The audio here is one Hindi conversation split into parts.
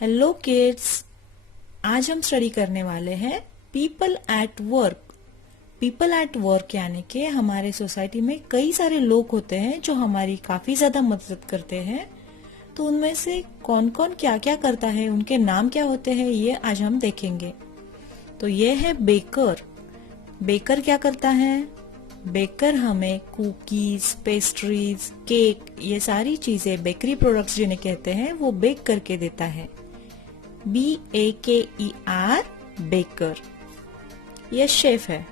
हेलो किड्स, आज हम स्टडी करने वाले हैं people at work. People at work यानी कि हमारे सोसाइटी में कई सारे लोग होते हैं जो हमारी काफी ज्यादा मदद करते हैं। तो उनमें से कौन कौन क्या क्या करता है, उनके नाम क्या होते हैं, ये आज हम देखेंगे। तो ये है बेकर। बेकर क्या करता है? बेकर हमें कुकीज, पेस्ट्रीज, केक, ये सारी चीजें, बेकरी प्रोडक्ट्स जिन्हें कहते हैं, वो बेक करके देता है। BAKER, baker. यह शेफ है।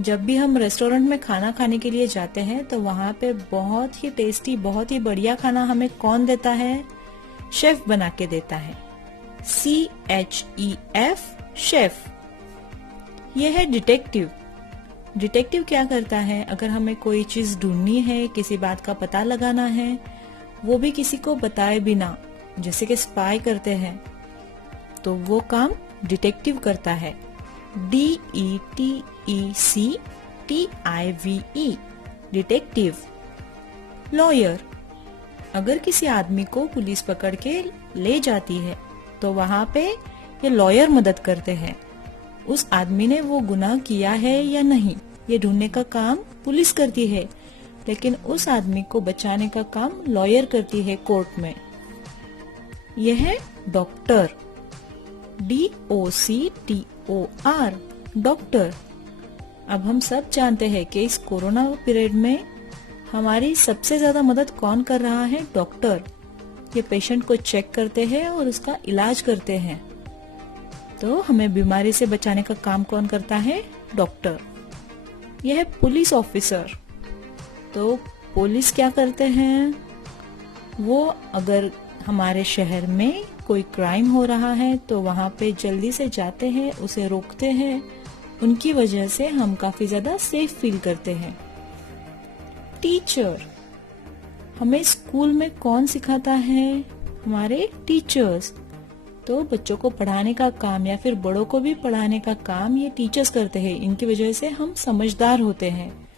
जब भी हम रेस्टोरेंट में खाना खाने के लिए जाते हैं तो वहाँ पे बहुत ही टेस्टी, बहुत ही बढ़िया खाना हमें कौन देता है? शेफ बना के देता है। CHEF, chef. यह है डिटेक्टिव। डिटेक्टिव क्या करता है? अगर हमें कोई चीज ढूंढनी है, किसी बात का पता लगाना है, वो भी किसी को बताए बिना, जैसे कि स्पाई करते हैं, तो वो काम डिटेक्टिव करता है। DETECTIVE, detective. लॉयर। अगर किसी आदमी को पुलिस पकड़ के ले जाती है तो वहाँ पे ये लॉयर मदद करते हैं। उस आदमी ने वो गुनाह किया है या नहीं, ये ढूंढने का काम पुलिस करती है, लेकिन उस आदमी को बचाने का काम लॉयर करती है कोर्ट में। यह है डॉक्टर। DOCTOR, doctor. अब हम सब जानते हैं कि इस कोरोना पीरियड में हमारी सबसे ज्यादा मदद कौन कर रहा है? डॉक्टर। ये पेशेंट को चेक करते हैं और उसका इलाज करते हैं। तो हमें बीमारी से बचाने का काम कौन करता है? डॉक्टर। यह है पुलिस ऑफिसर। तो पुलिस क्या करते हैं? वो अगर हमारे शहर में कोई क्राइम हो रहा है तो वहाँ पे जल्दी से जाते हैं, उसे रोकते हैं। उनकी वजह से हम काफी ज्यादा सेफ फील करते हैं। टीचर। हमें स्कूल में कौन सिखाता है? हमारे टीचर्स। तो बच्चों को पढ़ाने का काम या फिर बड़ों को भी पढ़ाने का काम ये टीचर्स करते हैं। इनकी वजह से हम समझदार होते हैं।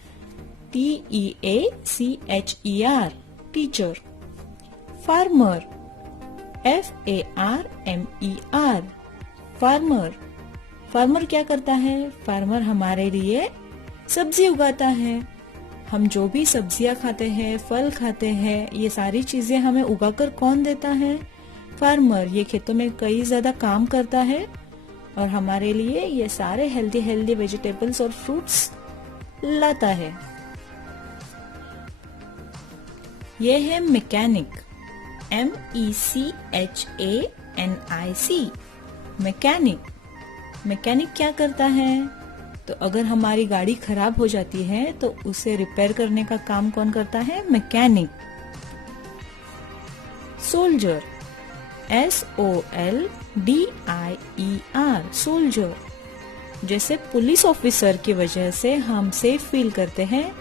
TEACHER, teacher. Farmer. FARMER, farmer. Farmer क्या करता है? फार्मर हमारे लिए सब्जी उगाता है। हम जो भी सब्जियां खाते हैं, फल खाते हैं, ये सारी चीजें हमें उगाकर कौन देता है? फार्मर। ये खेतों में कई ज्यादा काम करता है और हमारे लिए ये सारे हेल्दी हेल्दी वेजिटेबल्स और फ्रूट्स लाता है। ये है मैकेनिक। MECHANIC, mechanic. मैकेनिक क्या करता है? तो अगर हमारी गाड़ी खराब हो जाती है तो उसे रिपेयर करने का काम कौन करता है? मैकेनिक। सोल्जर। SOLDIER, soldier. जैसे पुलिस ऑफिसर की वजह से हम सेफ फील करते हैं,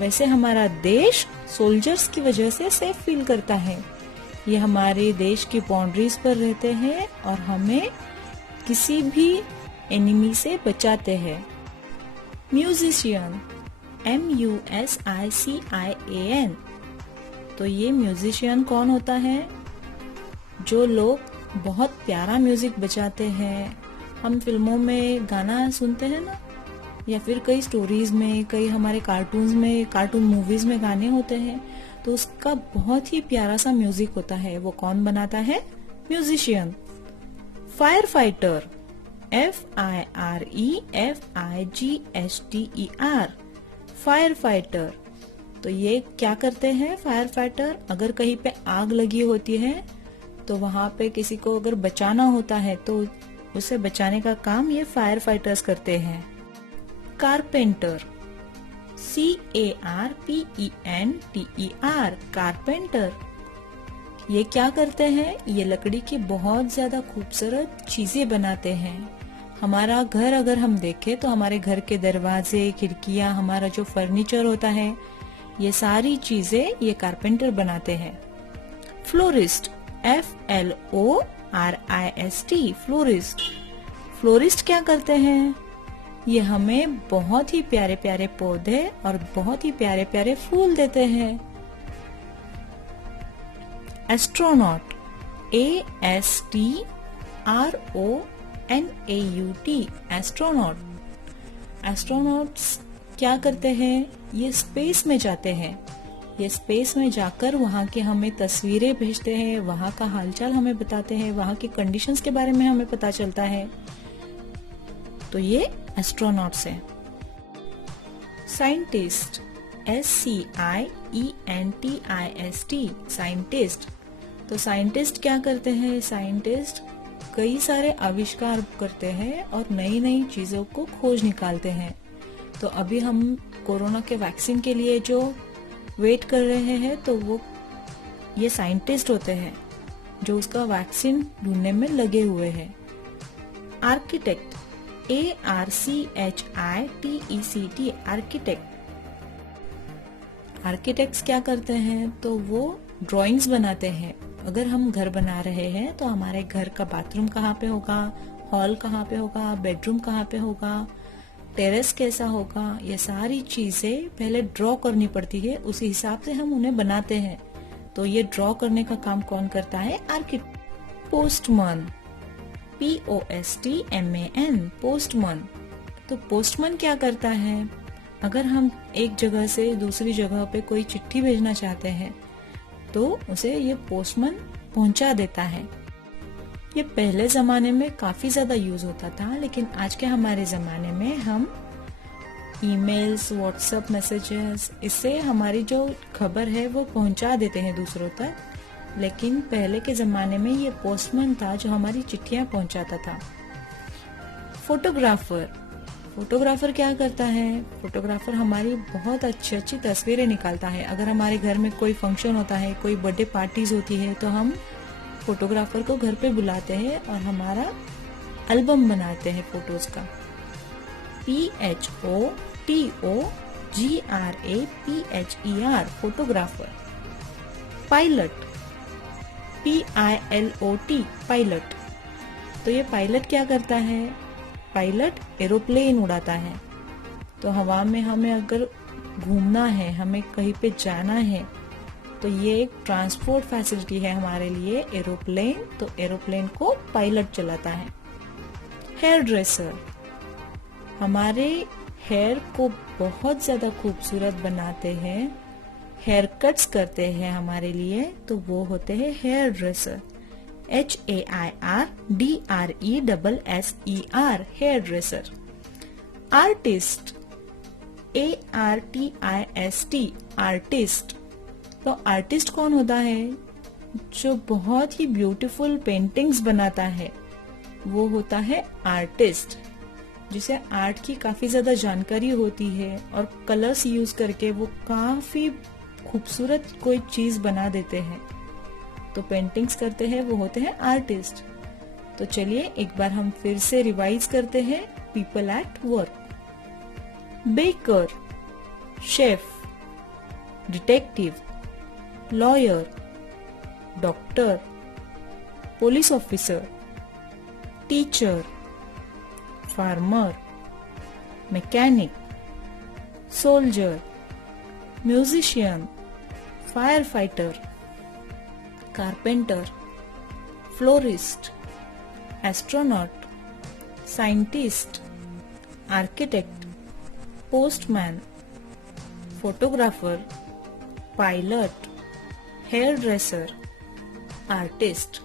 वैसे हमारा देश सोल्जर्स की वजह से सेफ फील करता है। ये हमारे देश की बाउंड्रीज पर रहते हैं और हमें किसी भी एनिमी से बचाते हैं। म्यूजिशियन। MUSICIAN, तो ये म्यूजिशियन कौन होता है? जो लोग बहुत प्यारा म्यूजिक बजाते हैं। हम फिल्मों में गाना सुनते हैं ना, या फिर कई स्टोरीज में, कई हमारे कार्टून्स में, कार्टून मूवीज में गाने होते हैं, तो उसका बहुत ही प्यारा सा म्यूजिक होता है। वो कौन बनाता है? Musician. Fire fighter. FIREFIGSTER, fire fighter. तो ये क्या करते हैं फायर फाइटर? अगर कहीं पे आग लगी होती है तो वहां पे किसी को अगर बचाना होता है तो उसे बचाने का काम ये फायर फाइटर्स करते हैं। कारपेंटर। CARPENTER, carpenter. ये क्या करते हैं? ये लकड़ी की बहुत ज्यादा खूबसूरत चीजें बनाते हैं। हमारा घर अगर हम देखें तो हमारे घर के दरवाजे, खिड़कियां, हमारा जो फर्नीचर होता है, ये सारी चीजें ये कारपेंटर बनाते हैं। फ्लोरिस्ट। FLORIST, florist. फ्लोरिस्ट क्या करते हैं? ये हमें बहुत ही प्यारे प्यारे पौधे और बहुत ही प्यारे प्यारे फूल देते हैं। एस्ट्रोनॉट। ASTRONAUT, astronaut. एस्ट्रोनॉट्स क्या करते हैं? ये स्पेस में जाते हैं। ये स्पेस में जाकर वहाँ के हमें तस्वीरें भेजते हैं, वहाँ का हालचाल हमें बताते हैं, वहाँ की कंडीशंस के बारे में हमें पता चलता है। तो ये एस्ट्रोनॉट्स हैं। Scientist, SCIENTIST, scientist. तो साइंटिस्ट क्या करते हैं? साइंटिस्ट कई सारे आविष्कार करते हैं और नई नई चीजों को खोज निकालते हैं। तो अभी हम कोरोना के वैक्सीन के लिए जो वेट कर रहे हैं, तो वो ये साइंटिस्ट होते हैं जो उसका वैक्सीन ढूंढने में लगे हुए हैं। Architect, ARCHITECT, architect. आर्किटेक्ट्स क्या करते हैं? तो वो ड्राइंग्स बनाते हैं। अगर हम घर बना रहे हैं तो हमारे घर का बाथरूम कहाँ पे होगा, हॉल कहाँ पे होगा, बेडरूम कहाँ पे होगा, टेरेस कैसा होगा, ये सारी चीजें पहले ड्रॉ करनी पड़ती है। उसी हिसाब से हम उन्हें बनाते हैं। तो ये ड्रॉ करने का काम कौन करता है? आर्किटेक्ट। Postman, POSTMAN, postman. तो पोस्टमैन क्या करता है? अगर हम एक जगह से दूसरी जगह पे कोई चिट्ठी भेजना चाहते हैं तो उसे ये पोस्टमैन पहुंचा देता है। ये पहले जमाने में काफी ज्यादा यूज होता था, लेकिन आज के हमारे जमाने में हम ईमेल्स, व्हाट्सएप मैसेजेस, इससे हमारी जो खबर है वो पहुंचा देते हैं दूसरों तक। लेकिन पहले के जमाने में ये पोस्टमैन था जो हमारी चिट्ठियां पहुंचाता था। फोटोग्राफर, फोटोग्राफर क्या करता है? फोटोग्राफर हमारी बहुत अच्छी अच्छी तस्वीरें निकालता है। अगर हमारे घर में कोई फंक्शन होता है, कोई बर्थडे पार्टीज होती है, तो हम फोटोग्राफर को घर पे बुलाते हैं और हमारा एल्बम बनाते हैं फोटोज का। PHOTOGRAPHER, photographer. Pilot, PILOT, pilot. तो ये पायलट क्या करता है? पायलट एरोप्लेन उड़ाता है। तो हवा में हमें अगर घूमना है, हमें कहीं पे जाना है, तो ये एक ट्रांसपोर्ट फैसिलिटी है हमारे लिए, एरोप्लेन। तो एरोप्लेन को पायलट चलाता है। हेयर ड्रेसर हमारे हेयर को बहुत ज्यादा खूबसूरत बनाते हैं, हेयर कट्स करते हैं हमारे लिए, तो वो होते हैं hairdresser. HAIRDRESSER, hairdresser. Artist, ARTIST, artist. तो आर्टिस्ट कौन होता है? जो बहुत ही ब्यूटीफुल पेंटिंग्स बनाता है, वो होता है आर्टिस्ट। जिसे आर्ट की काफी ज्यादा जानकारी होती है और कलर्स यूज करके वो काफी खूबसूरत कोई चीज बना देते हैं, तो पेंटिंग्स करते हैं, वो होते हैं आर्टिस्ट। तो चलिए एक बार हम फिर से रिवाइज करते हैं people at work. Baker, chef, detective, lawyer, doctor, police officer, teacher, farmer, mechanic, soldier, musician, firefighter, carpenter, florist, astronaut, scientist, architect, postman, photographer, pilot, hairdresser, artist.